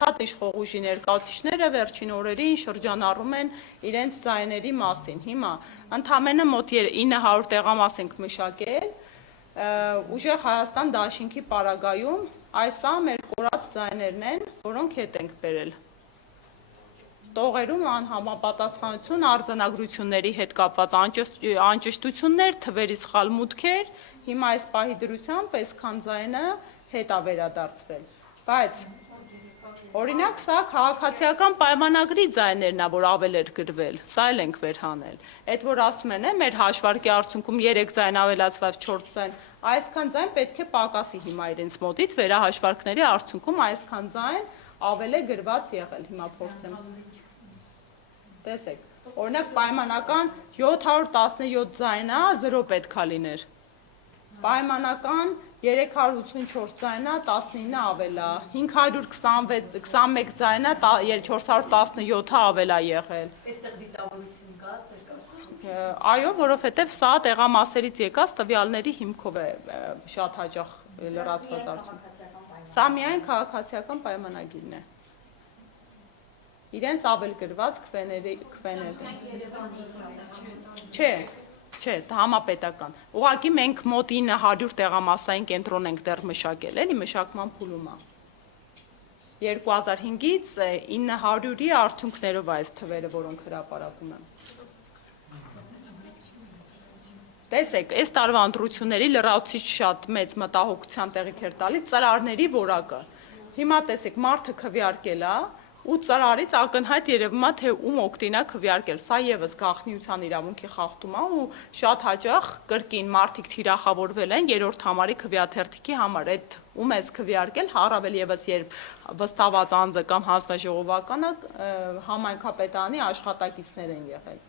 Անդադար իշխող ուժի ներկայացուցիչները վերջին օրերին շրջանառում են իրենց ձայների մասին։ Հիմա ընդամենը մոտ 900 տեղամաս ենք մշակել, ուժեղ Հայաստան դաշինքի պարագայում այսա մեր կորած ձայներն են, որոնք հետ ենք բերել։ Տողերում անհամապատասխանություն, արձանագրությունների հետ կապված անճշտություններ, թվերի սխալ մուտքեր, հիմա այս պահի դրությամբ այսքան ձայնը հետ է վերադարձվել, բայց օրինակ սա քաղաքացիական պայմանագրի ձայներն է, որ ավել էր գրվել, սա էլ ենք վերհանել, այդ որ ասում են մեր հաշվարկի արդյունքում 3 ձայն ավելացված 4 ձայն, այսքան ձայն պետք է պակասի հիմա իրենց մոտից վերահաշվարկների արդյունքում այսքան ձայն ավել է գրված եղել, հիմա փորձեմ, տեսեք, օրինակ պայմանական 717 ձայնա 0 պետքա լիներ, պայմանական 384 ձայնա 19 ավելա, 521 ձայնա 417 ավելա եղել։ Այստեղ դիտավորություն կա, ձեր կարծիքով։ Այո, որովհետև սա տեղամասերից եկած տվյալների հիմքով է շատ հաճախ լրացված արդյունք։ Սա միայն քաղաքացիական պայմանագիրն է։ Իրենց ավել գրված քվեների։ Չէ, համապետական։ Ուղղակի մենք մոտ 900 տեղամասային կենտրոն ենք դեռ մշակել, էլի մշակման փուլում է։ 2005-ից 900-ի արդյունքներով այս թվերը, որոնք հրապարակում եմ։ Տեսեք, այս տարվա ընտրությունների լրացուցիչ շատ մեծ մտահոգության տեղիք էր տալիս ծրարների որակը։ Հիմա տեսեք, մարդը քվեարկել է, ու ծրարից ակնհայտ երևում է, թե ում օգտին է քվեարկել։ Սա եւս գաղտնիության իրավունքի խախտում է ու շատ հաճախ կրկին մարդիկ թիրախավորվել են երրորդ համարի քվեաթերթիկի համար։ Այդ ում ես քվեարկել, առավել եւս երբ վստահված անձը կամ հանձնաժողովականը համայնքապետարանի աշխատակիցներ են եղել։